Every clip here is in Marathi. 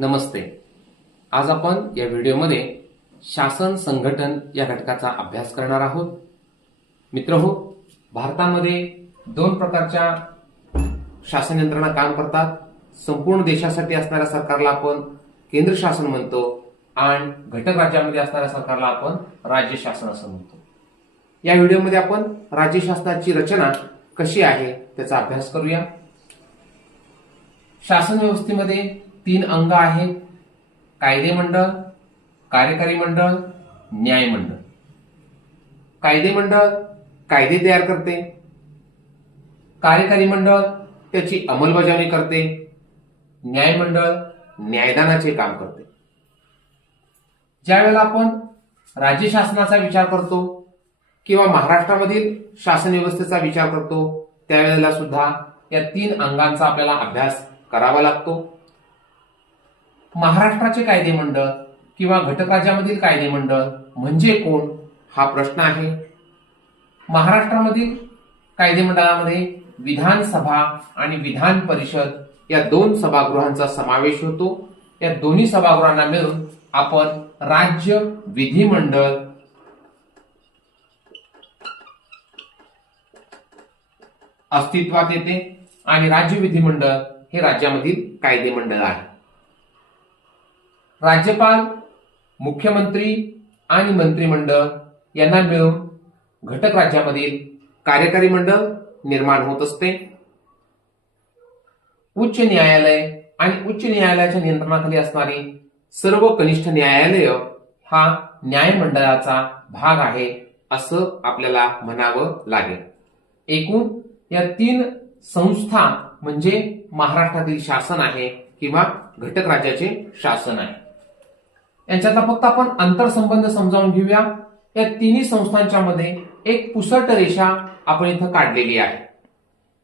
नमस्ते. आज आपण या व्हिडिओमध्ये शासन संघटन या घटकाचा अभ्यास करणार आहोत. मित्र हो भारतामध्ये दोन प्रकारच्या शासन यंत्रणा काम करतात. संपूर्ण देशासाठी असणाऱ्या सरकारला आपण केंद्र शासन म्हणतो आणि घटक राज्यामध्ये असणाऱ्या सरकारला आपण राज्य शासन असं म्हणतो. या व्हिडिओमध्ये आपण राज्य शासनाची रचना कशी आहे त्याचा अभ्यास करूया. शासन व्यवस्थेमध्ये तीन अंग आहेत. कायदे मंडळ कार्यकारी मंडळ न्याय मंडळ. कायदे मंडळ कायदे तयार करते. कार्यकारी मंडळ त्याची अंमलबजावणी करते. न्याय मंडळ न्यायदानाचे काम करते. ज्या वेळेला आपण राज्य शासनाचा विचार करतो किंवा महाराष्ट्रामधील शासन व्यवस्थेचा विचार करतो त्यावेळेला सुद्धा या तीन अंगांचा आपल्याला अभ्यास करावा लागतो. महाराष्ट्राचे कायदे मंडळ किंवा घटकराज्यामधील कायदे मंडळ म्हणजे कोण? हा प्रश्न आहे. महाराष्ट्रामधील कायदे मंडळामध्ये विधानसभा आणि विधान परिषद या दोन सभागृहांचा समावेश होतो. या दोन्ही सभागृहांना मिळून आपण राज्य विधिमंडळ अस्तित्वात येते आणि राज्य विधिमंडळ हे राज्यामधील कायदे मंडळ आहे. राज्यपाल मुख्यमंत्री आणि मंत्रिमंडळ यांना मिळून घटक राज्यामधील कार्यकारी मंडळ निर्माण होत असते. उच्च न्यायालय आणि उच्च न्यायालयाच्या नियंत्रणाखाली असणारी सर्व कनिष्ठ न्यायालय हा न्यायमंडळाचा भाग आहे असं आपल्याला म्हणावं लागेल. एकूण या तीन संस्था म्हणजे महाराष्ट्रातील शासन आहे किंवा घटक राज्याचे शासन आहे. यांच्यातला फक्त आपण आंतरसंबंध समजावून घेऊया. या तिन्ही संस्थांच्या मध्ये एक पुसट रेषा आपण इथं काढलेली आहे.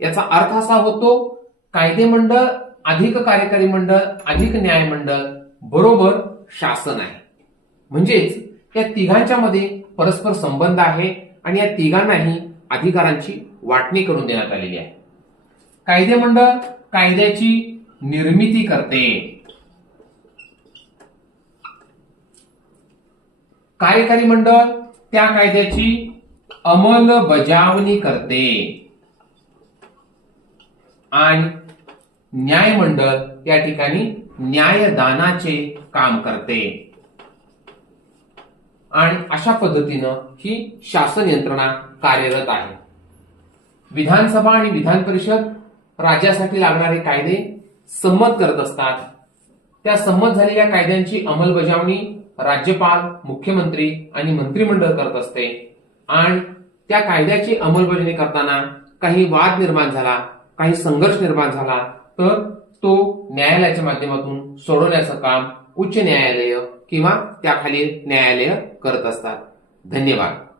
याचा अर्थ असा होतो कायदे मंडळ अधिक कार्यकारी मंडळ अधिक न्याय मंडळ बरोबर शासन आहे. म्हणजेच या तिघांच्या मध्ये परस्पर संबंध आहे आणि या तिघांनाही अधिकारांची वाटणी करून देण्यात आलेली आहे. कायदे मंडळ कायद्याची निर्मिती करते. कार्यकारी मंडळ त्या कायद्याची अंमलबजावणी करते. आणि न्यायमंडळ या ठिकाणी न्यायदानाचे काम करते. आणि अशा पद्धतीनं ही शासन यंत्रणा कार्यरत आहे. विधानसभा आणि विधान परिषद राज्यासाठी लागणारे कायदे संमत करत असतात. त्या संमत झालेल्या कायद्यांची अंमलबजावणी राज्यपाल मुख्यमंत्री आणि मंत्रिमंडळ करत असते. आणि त्या कायद्याची अंमलबजावणी करताना काही वाद निर्माण झाला काही संघर्ष निर्माण झाला तर तो न्यायालयाच्या माध्यमातून सोडवण्याचं काम उच्च न्यायालय किंवा त्याखालील न्यायालय करत असतात. धन्यवाद.